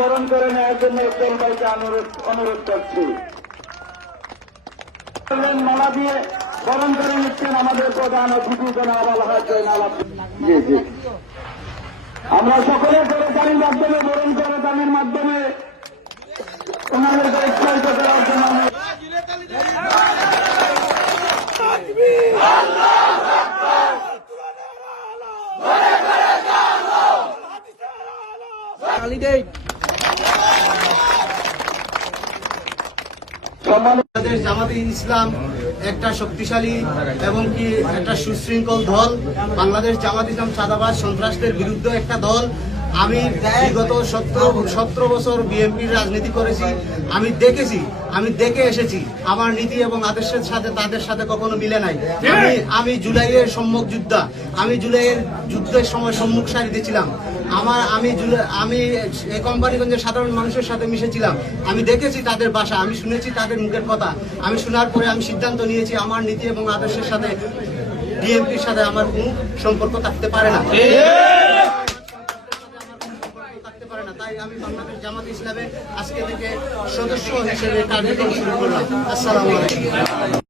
বরণ করে নেওয়ার জন্য উজ্জ্বল ভাইকে অনুরোধ করছি। মালা দিয়ে বরণ করে নিচ্ছেন আমাদের প্রধান অতিথি জনাব আলহাজ জয়নাল আবদীন। জি জি, আমরা সকলে করতালির মাধ্যমে বরণ করতালির মাধ্যমে ওনাদেরকে উৎসাহিত করার জন্য বাংলাদেশ জামাতে ইসলাম একটা শক্তিশালী এবং কি একটা সুশৃঙ্খল দল। বাংলাদেশ জামাতে ইসলাম চাঁদাবাজ সন্ত্রাসদের বিরুদ্ধে একটা দল। আমি বিগত 17 বছর বিএনপির রাজনীতি করেছি। আমি দেখে এসেছি আমার নীতি এবং আদর্শের সাথে তাদের সাথে কখনো মিলে নাই। আমি জুলাইয়ের সম্মুখ যোদ্ধা। আমি জুলাইয়ের যুদ্ধের সময় সম্মুখ সারিতে ছিলাম। আমি এই কোম্পানিগঞ্জের সাধারণ মানুষের সাথে মিশেছিলাম। আমি দেখেছি তাদের ভাষা, আমি শুনেছি তাদের মুখের কথা। আমি শোনার পরে আমি সিদ্ধান্ত নিয়েছি আমার নীতি এবং আদর্শের সাথে বিএনপির সাথে আমার কোনো সম্পর্ক থাকতে পারে না। তাই আমি বাংলাদেশ জামাত ইসলামে আজকে থেকে সদস্য হিসেবে কার্যক্রম শুরু করলাম। আসসালামু আলাইকুম।